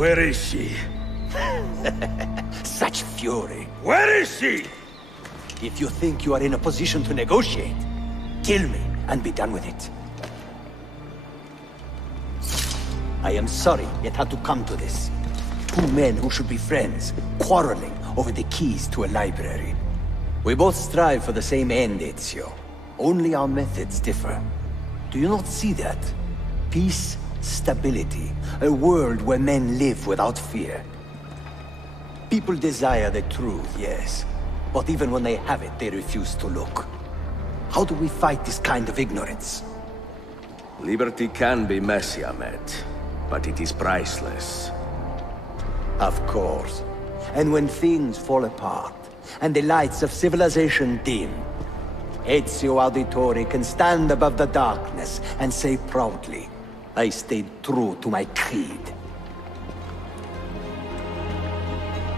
Where is she? Such fury. Where is she? If you think you are in a position to negotiate, kill me and be done with it. I am sorry it had to come to this. Two men who should be friends, quarreling over the keys to a library. We both strive for the same end, Ezio. Only our methods differ. Do you not see that? Peace, stability, a world where men live without fear. People desire the truth, yes. But even when they have it, they refuse to look. How do we fight this kind of ignorance? Liberty can be messy, Ahmed, but it is priceless. Of course. And when things fall apart, and the lights of civilization dim, Ezio Auditore can stand above the darkness and say proudly, I stayed true to my creed.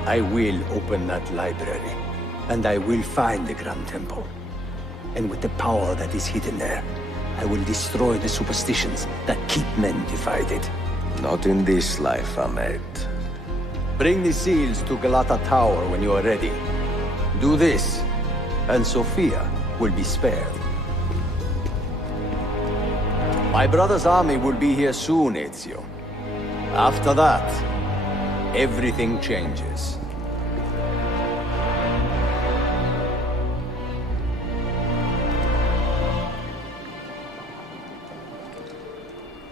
I will open that library, and I will find the Grand Temple. And with the power that is hidden there, I will destroy the superstitions that keep men divided. Not in this life, Ahmed. Bring the seals to Galata Tower when you are ready. Do this, and Sophia will be spared. My brother's army will be here soon, Ezio. After that, everything changes.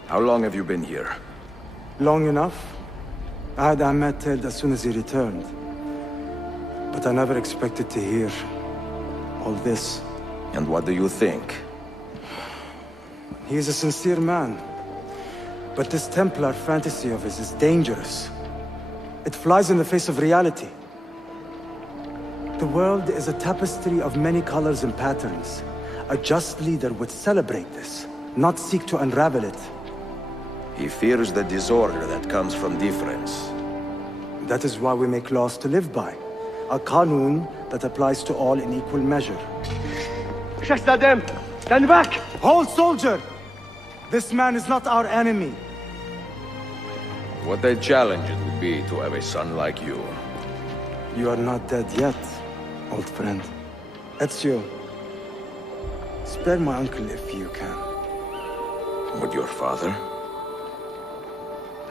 How long have you been here? Long enough. I had Ahmed tailed as soon as he returned. But I never expected to hear all this. And what do you think? He is a sincere man. But this Templar fantasy of his is dangerous. It flies in the face of reality. The world is a tapestry of many colors and patterns. A just leader would celebrate this, not seek to unravel it. He fears the disorder that comes from difference. That is why we make laws to live by. A qanun that applies to all in equal measure. Shahzadem, stand back! Hold, soldier! This man is not our enemy. What a challenge it would be to have a son like you. You are not dead yet, old friend. Ezio, spare my uncle if you can. Would your father?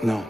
No.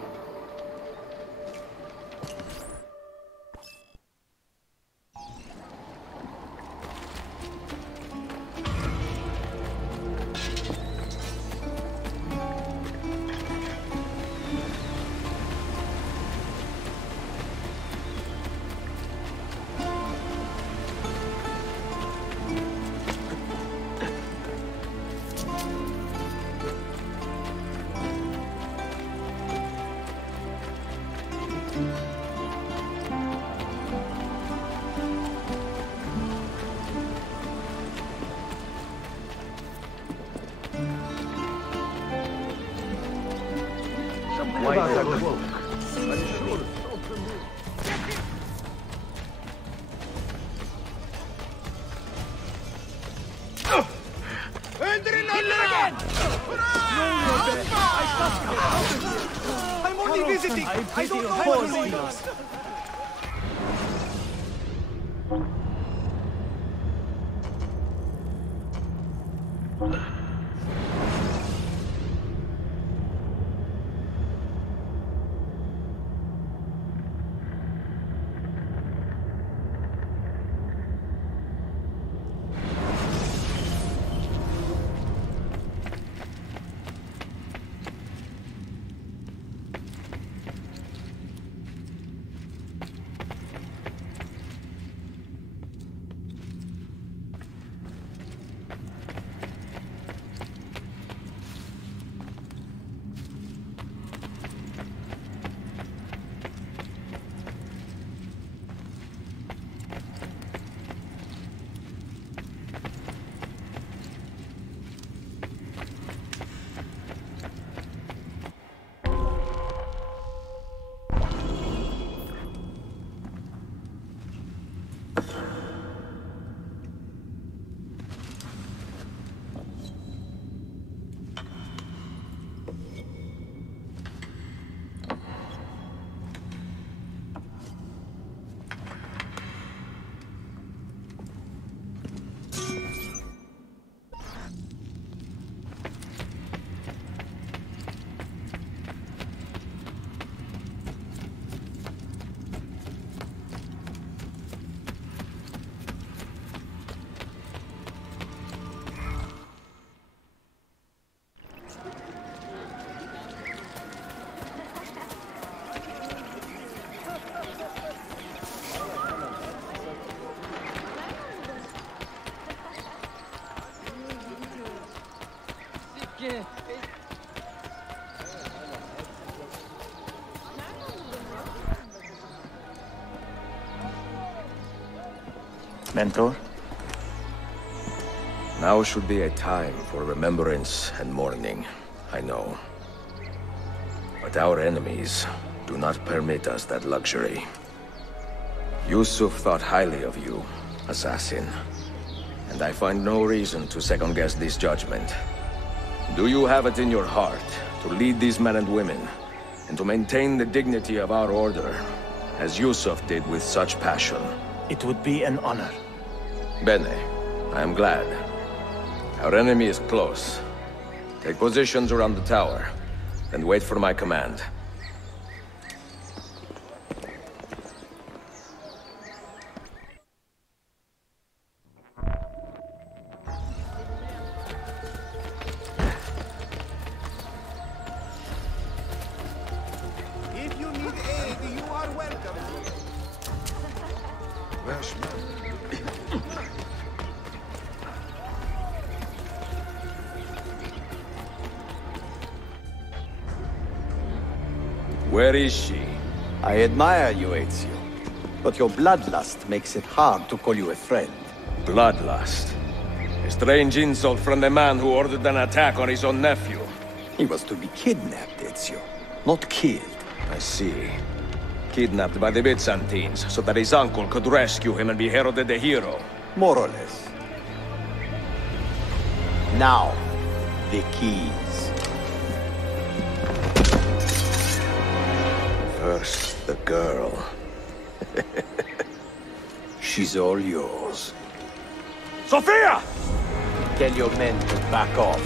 I'm only visiting! I don't know what to do! Mentor? Now should be a time for remembrance and mourning, I know. But our enemies do not permit us that luxury. Yusuf thought highly of you, assassin. And I find no reason to second-guess this judgment. Do you have it in your heart to lead these men and women, and to maintain the dignity of our order, as Yusuf did with such passion? It would be an honor. Bene, I am glad. Our enemy is close. Take positions around the tower, and wait for my command. If you need aid, you are welcome. Where is she? I admire you, Ezio. But your bloodlust makes it hard to call you a friend. Bloodlust. A strange insult from the man who ordered an attack on his own nephew. He was to be kidnapped, Ezio, not killed. I see. Kidnapped by the Byzantines, so that his uncle could rescue him and be heralded a hero. More or less. Now, the keys. First, the girl. She's all yours. Sophia! Tell your men to back off.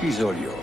She's all yours.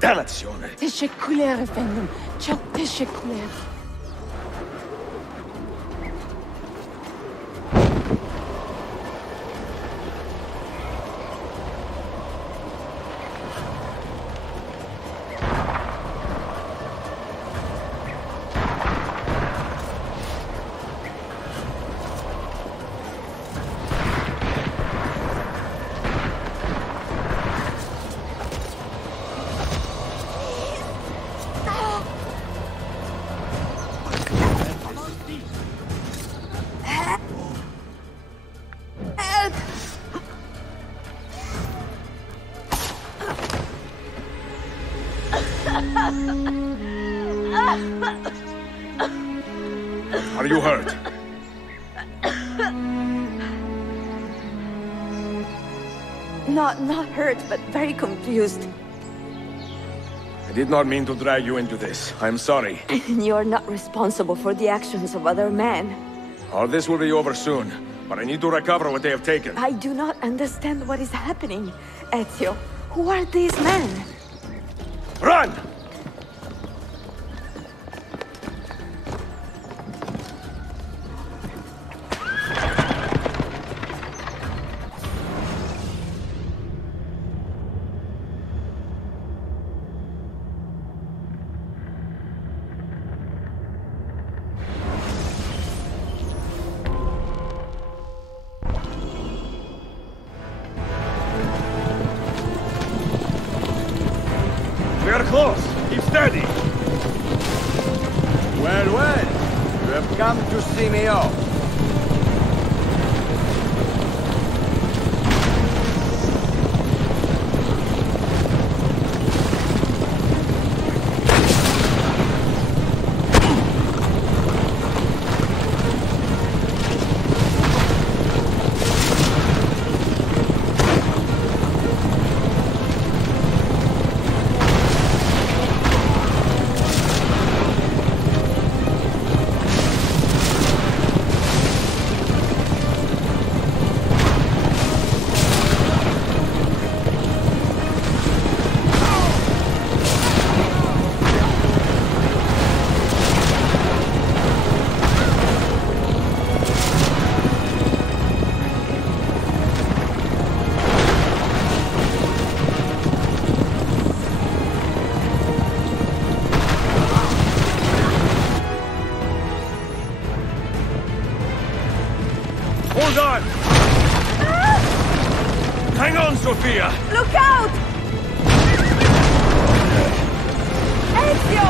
Dannazione! تشكلر efendim. Çok teşekkürler. Are you hurt? Not hurt, but very confused. I did not mean to drag you into this. I'm sorry. You're not responsible for the actions of other men. All this will be over soon, but I need to recover what they have taken. I do not understand what is happening. Ezio, who are these men? Run! We are close. Keep steady. Well, well. You have come to see me off. Hold on! Hang on, Sophia! Look out! Ezio!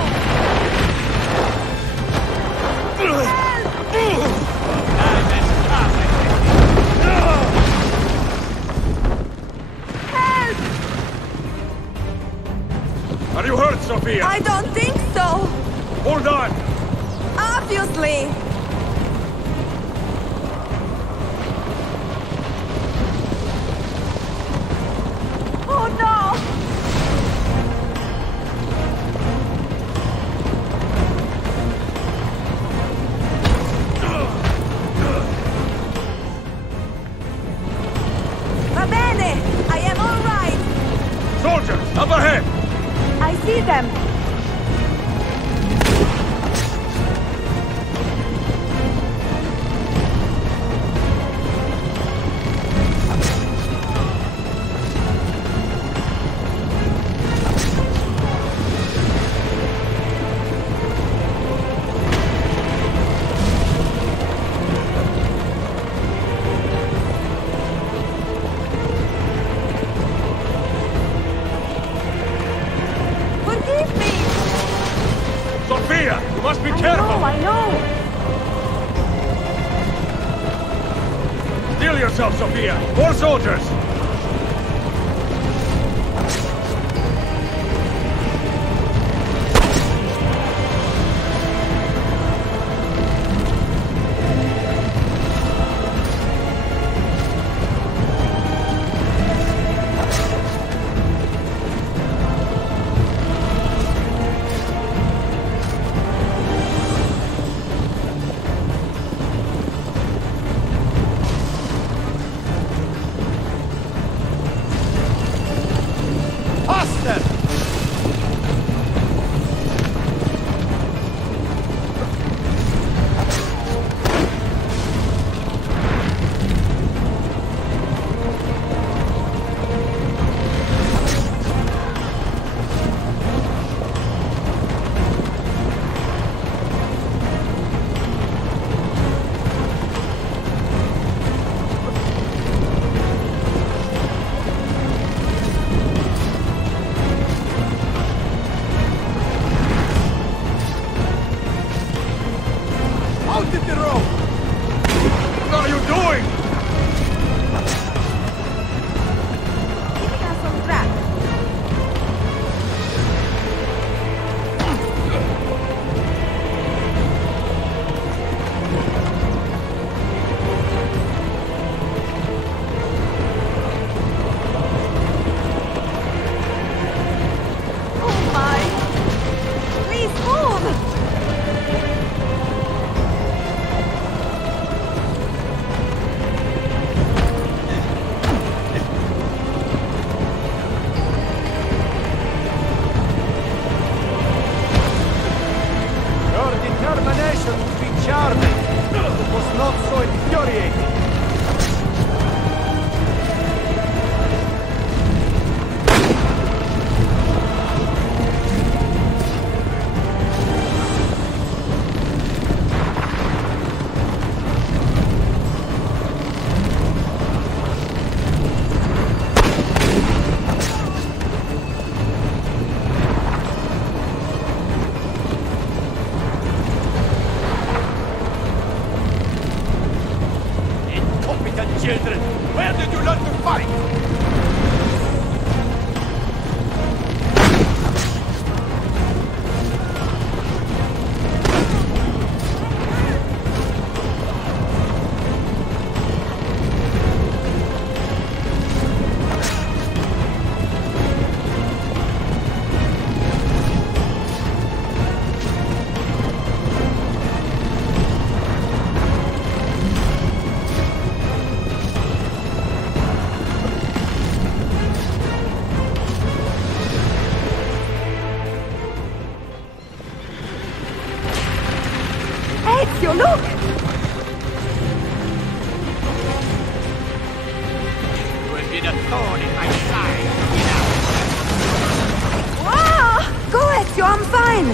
Help! Are you hurt, Sophia? I don't think so! Hold on! Obviously! Oh no! Va bene! I am all right! Soldiers, up ahead! I see them! Forgive me! Sophia, you must be careful! I know! Steel yourself, Sophia! More soldiers! not so infuriating. Children, where did you learn to fight? Ezio, look! You have been a thorn in my side. Now. Wow! Go, Ezio, I'm fine!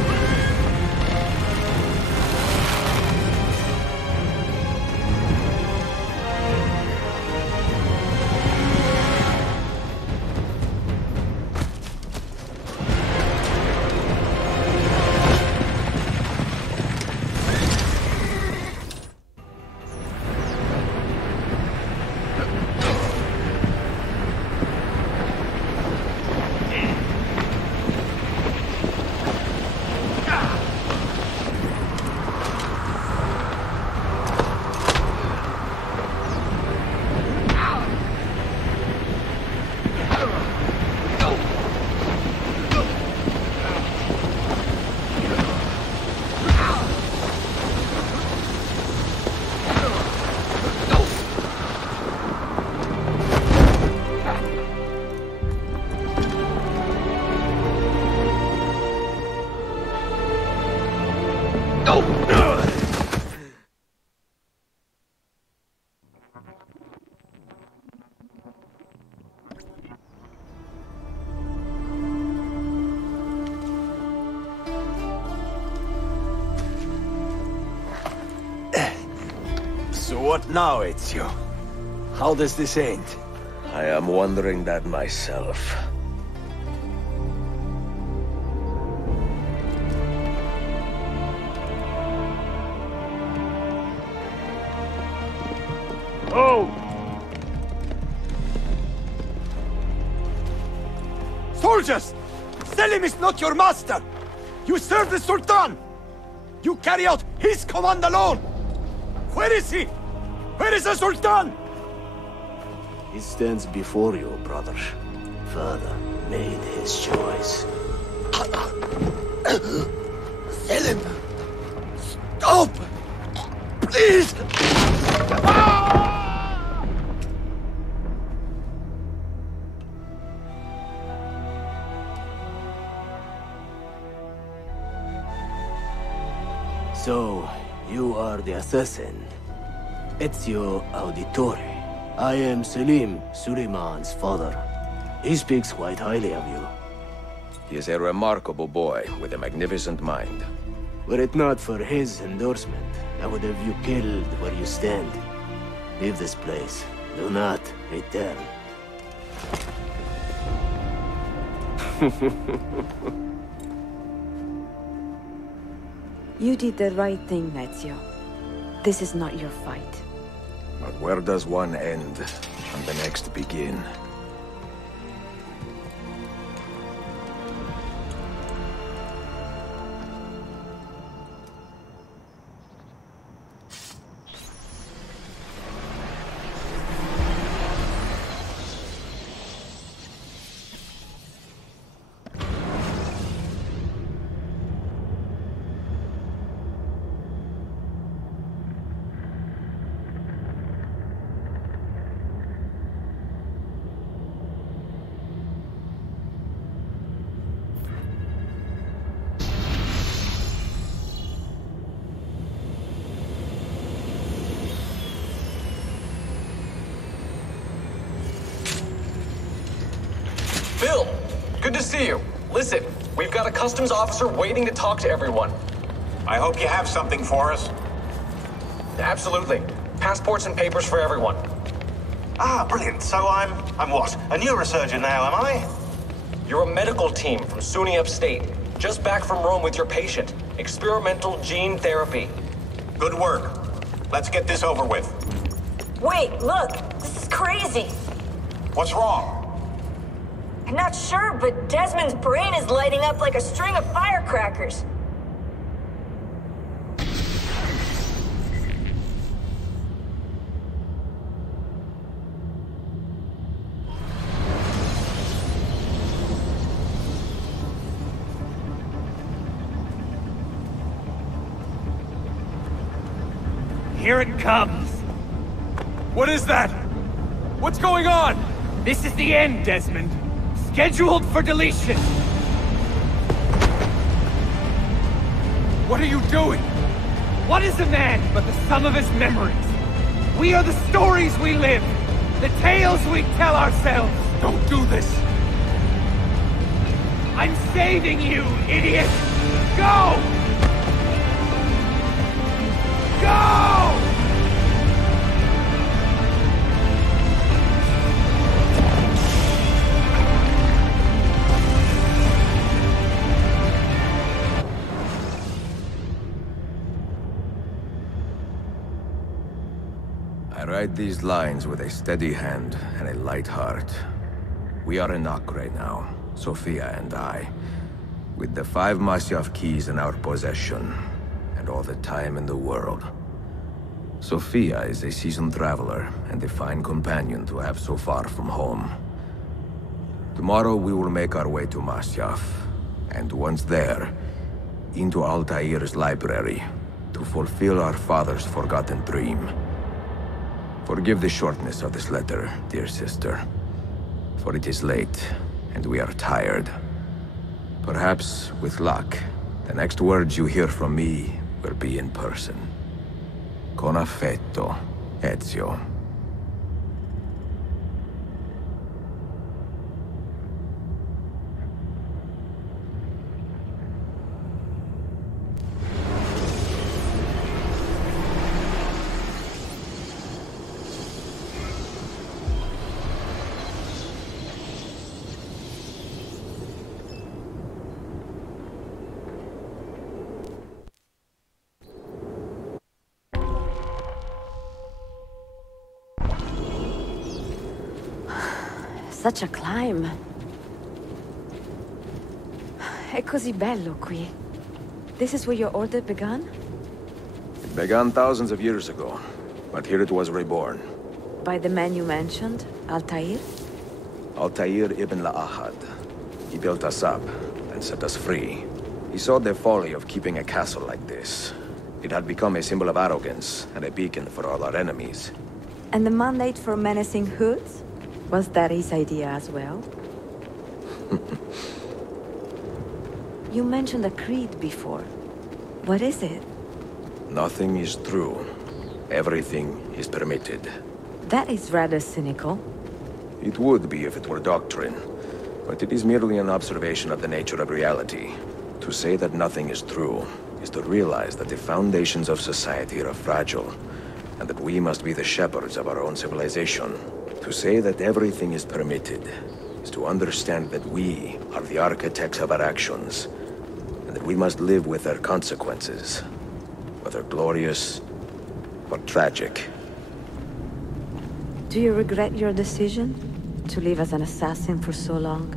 So what now, Ezio? How does this end? I am wondering that myself. Oh! Soldiers! Selim is not your master! You serve the Sultan! You carry out his command alone! Where is he? Where is the Sultan? He stands before you, brother. Father made his choice. Selim! Stop! Please! So, you are the assassin. Ezio Auditore. I am Selim, Suleiman's father. He speaks quite highly of you. He is a remarkable boy with a magnificent mind. Were it not for his endorsement, I would have you killed where you stand. Leave this place. Do not return. You did the right thing, Ezio. This is not your fight. But where does one end and the next begin? to see you. Listen, we've got a customs officer waiting to talk to everyone. I hope you have something for us. Absolutely. Passports and papers for everyone. Ah, brilliant. So I'm what? A neurosurgeon now, am I? You're a medical team from SUNY Upstate. Just back from Rome with your patient. Experimental gene therapy. Good work. Let's get this over with. Wait, look! This is crazy! What's wrong? I'm not sure, but Desmond's brain is lighting up like a string of firecrackers. Here it comes! What is that? What's going on? This is the end, Desmond. Scheduled for deletion. What are you doing? What is a man but the sum of his memories? We are the stories we live, the tales we tell ourselves. Don't do this! I'm saving you, idiot! Go! Go! I write these lines with a steady hand and a light heart. We are in Acre now, Sophia and I, with the 5 Masyaf keys in our possession, and all the time in the world. Sophia is a seasoned traveler, and a fine companion to have so far from home. Tomorrow we will make our way to Masyaf, and once there, into Altair's library, to fulfill our father's forgotten dream. Forgive the shortness of this letter, dear sister, for it is late, and we are tired. Perhaps, with luck, the next words you hear from me will be in person. Con affetto, Ezio. Such a climb. È così bello qui. This is where your order began? It began thousands of years ago, but here it was reborn. By the man you mentioned, Altair? Altair ibn La'ahad. He built us up and set us free. He saw the folly of keeping a castle like this. It had become a symbol of arrogance and a beacon for all our enemies. And the mandate for menacing hoods? Was that his idea as well? You mentioned a creed before. What is it? Nothing is true. Everything is permitted. That is rather cynical. It would be if it were doctrine, but it is merely an observation of the nature of reality. To say that nothing is true is to realize that the foundations of society are fragile, and that we must be the shepherds of our own civilization. To say that everything is permitted is to understand that we are the architects of our actions, and that we must live with their consequences, whether glorious or tragic. Do you regret your decision to live as an assassin for so long?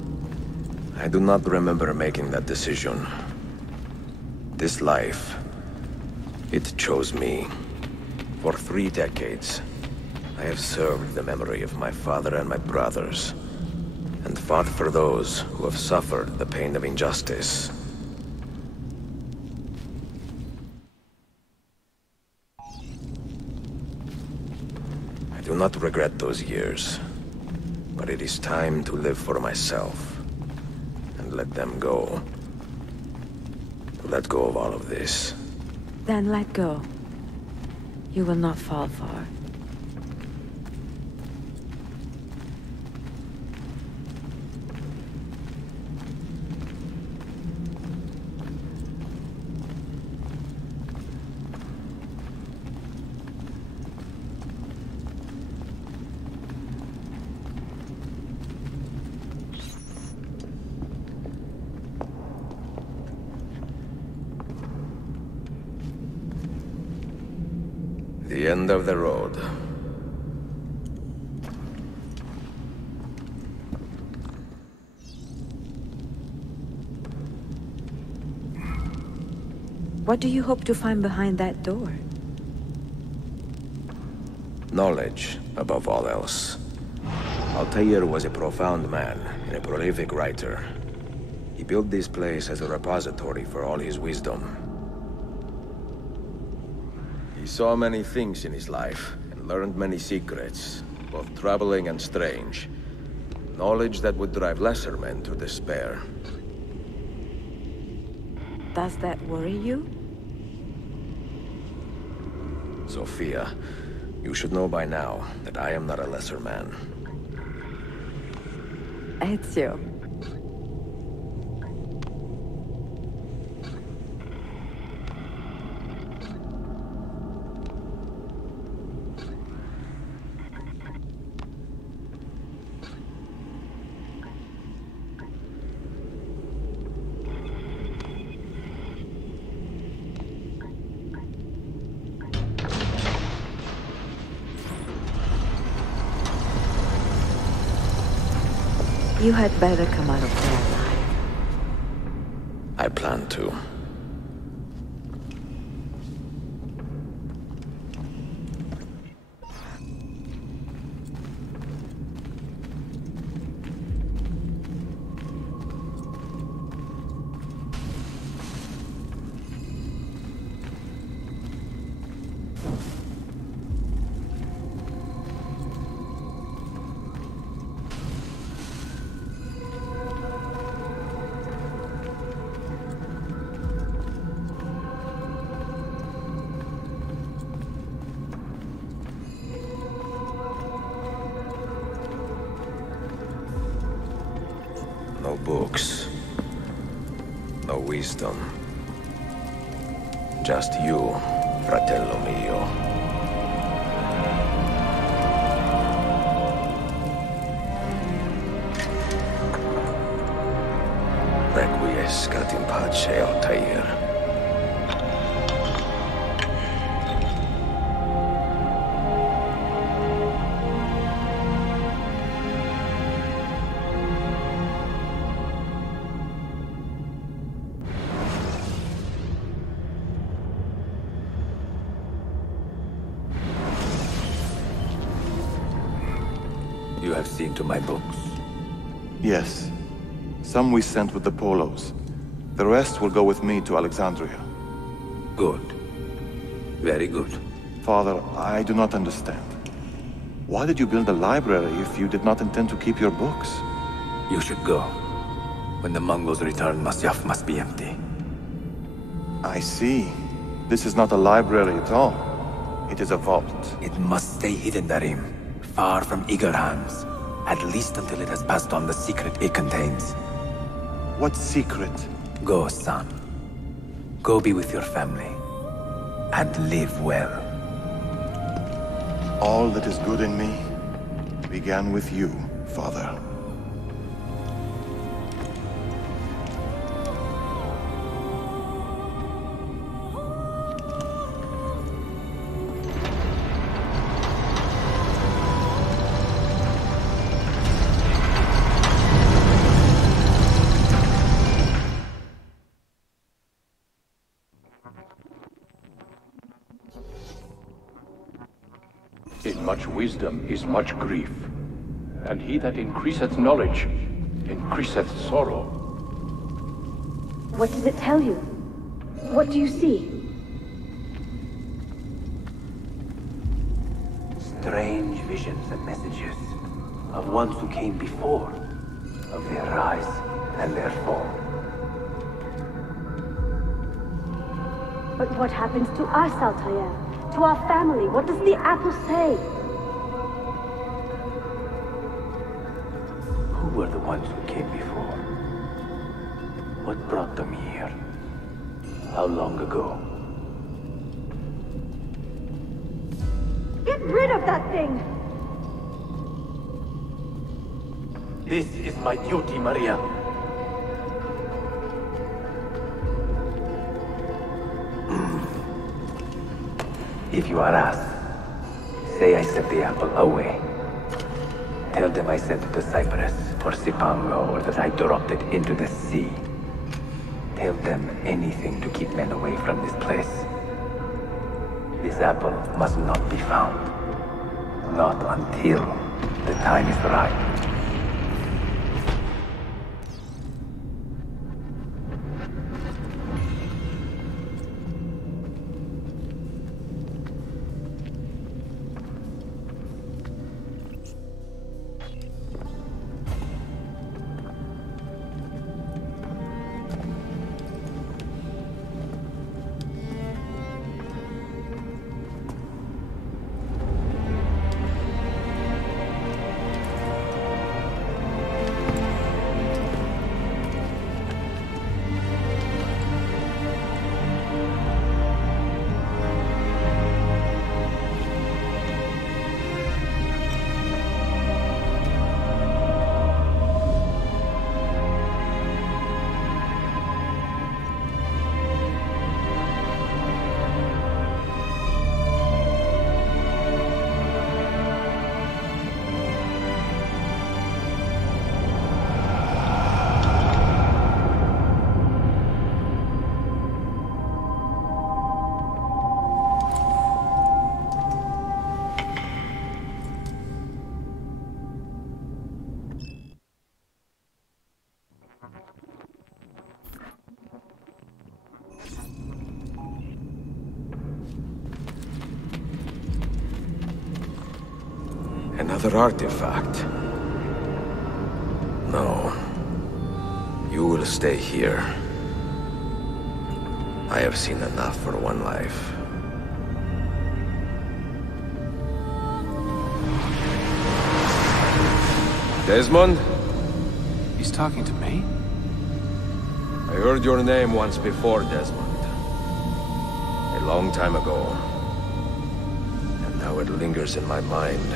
I do not remember making that decision. This life, it chose me. For 3 decades, I have served the memory of my father and my brothers, and fought for those who have suffered the pain of injustice. I do not regret those years, but it is time to live for myself, and let them go. Let go of all of this. Then let go. You will not fall far. the end of the road. What do you hope to find behind that door? Knowledge, above all else. Altair was a profound man and a prolific writer. He built this place as a repository for all his wisdom. He saw many things in his life, and learned many secrets, both troubling and strange. Knowledge that would drive lesser men to despair. Does that worry you? Sophia, you should know by now that I am not a lesser man. Ezio. You had better come out of there alive. I plan to. No books. No wisdom. Just you, fratello mio. Requiescat in pace, Altair. You have seen to my books? Yes. Some we sent with the Polos. The rest will go with me to Alexandria. Good. Very good. Father, I do not understand. Why did you build a library if you did not intend to keep your books? You should go. When the Mongols return, Masyaf must be empty. I see. This is not a library at all. It is a vault. It must stay hidden, Darim. Far from eager hands. At least until it has passed on the secret it contains. What secret? Go, son. Go be with your family. And live well. All that is good in me began with you, Father. In much wisdom is much grief, and he that increaseth knowledge increaseth sorrow. What does it tell you? What do you see? Strange visions and messages of ones who came before, of their rise and their fall. But what happens to us, Altair? To our family? What does the apple say? Who were the ones who came before? What brought them here? How long ago? Get rid of that thing! This is my duty, Maria. If you are asked, say I sent the apple away. Tell them I sent it to Cyprus, or Cipango, or that I dropped it into the sea. Tell them anything to keep men away from this place. This apple must not be found. Not until the time is right. Another artifact. No. You will stay here. I have seen enough for one life. Desmond? He's talking to me? I heard your name once before, Desmond. A long time ago. And now it lingers in my mind,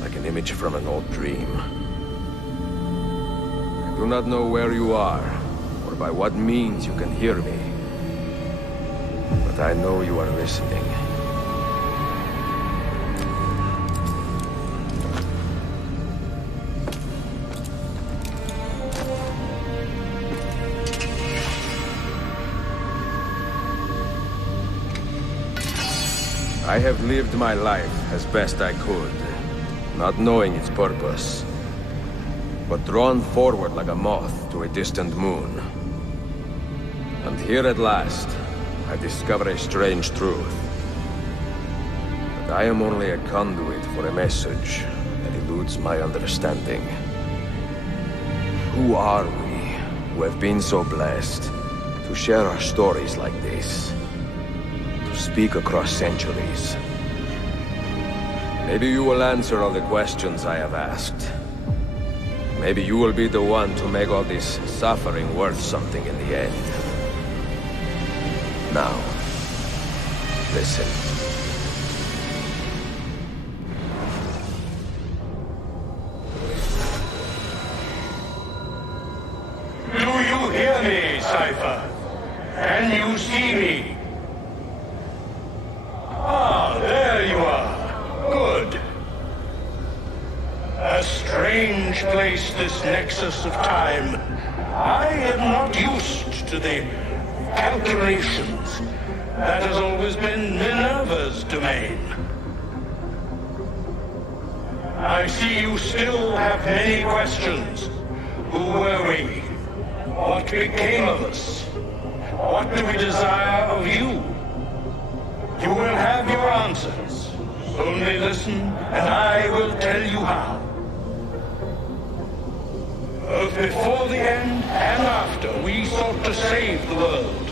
like an image from an old dream. I do not know where you are, or by what means you can hear me. But I know you are listening. I have lived my life as best I could, not knowing its purpose, but drawn forward like a moth to a distant moon. And here at last, I discover a strange truth. That I am only a conduit for a message that eludes my understanding. Who are we, who have been so blessed to share our stories like this? Speak across centuries. Maybe you will answer all the questions I have asked. Maybe you will be the one to make all this suffering worth something in the end. Now, listen. Do you hear me, Cypher? Can you see me? Ah, there you are. Good. A strange place, this nexus of time. I am not used to the calculations. That has always been Minerva's domain. I see you still have many questions. Who were we? What became of us? What do we desire of you? You will have your answers. Only listen, and I will tell you how. Both before the end and after, we sought to save the world.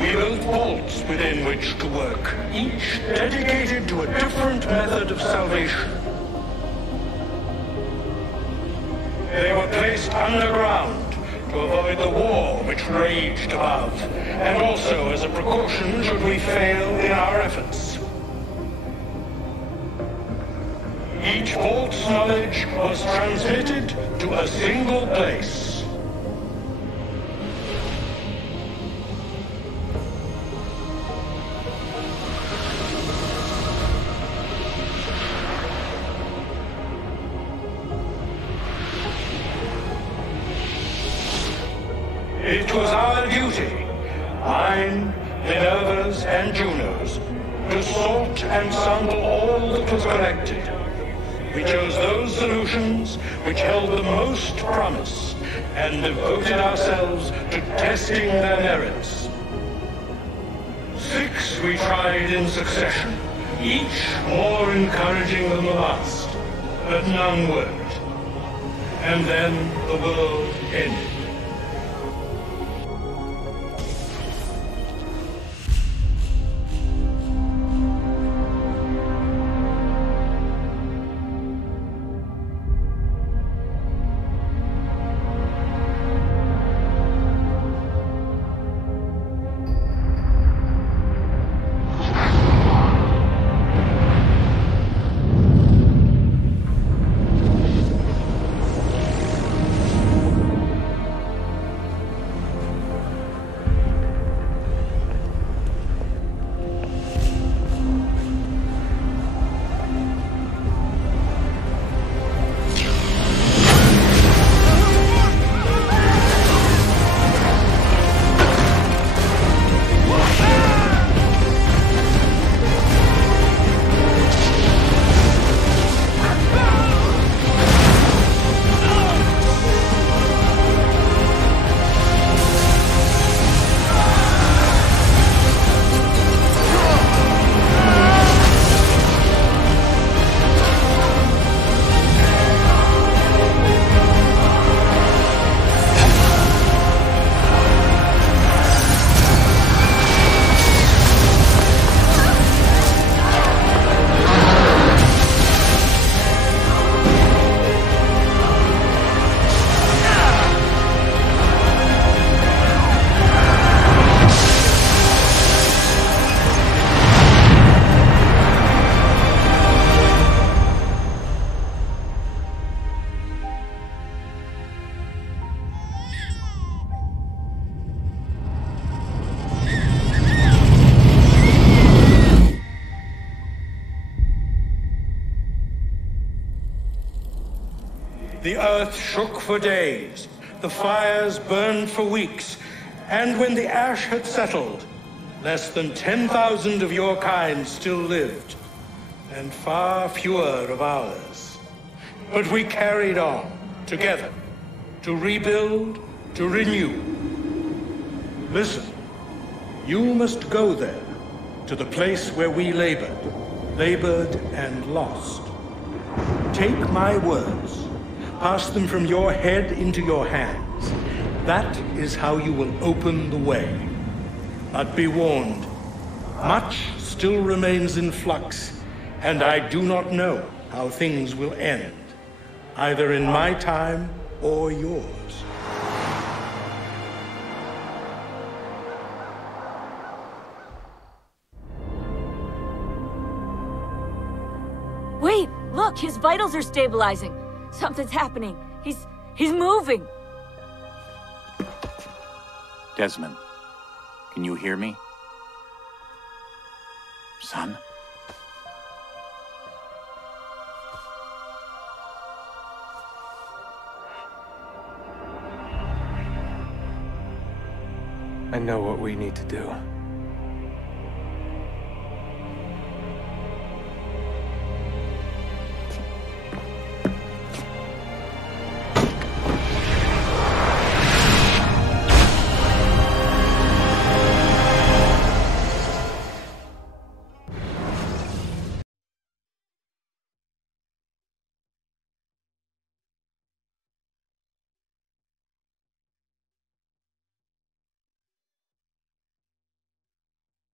We built vaults within which to work, each dedicated to a different method of salvation. They were placed underground to avoid the war which raged above, and also as a precaution should we fail in our efforts. Each vault's knowledge was transmitted to a single place. It was our duty, mine, Minerva's, and Juno's, to sort and sample all that was collected. We chose those solutions which held the most promise, and devoted ourselves to testing their merits. 6 we tried in succession, each more encouraging than the last, but none worked. And then the world ended. The earth shook for days, the fires burned for weeks, and when the ash had settled, less than 10,000 of your kind still lived, and far fewer of ours. But we carried on, together, to rebuild, to renew. Listen, you must go there, to the place where we labored and lost. Take my words. Pass them from your head into your hands. That is how you will open the way. But be warned, much still remains in flux, and I do not know how things will end, either in my time or yours. Wait, look, his vitals are stabilizing. Something's happening. He's moving. Desmond, can you hear me? Son? I know what we need to do.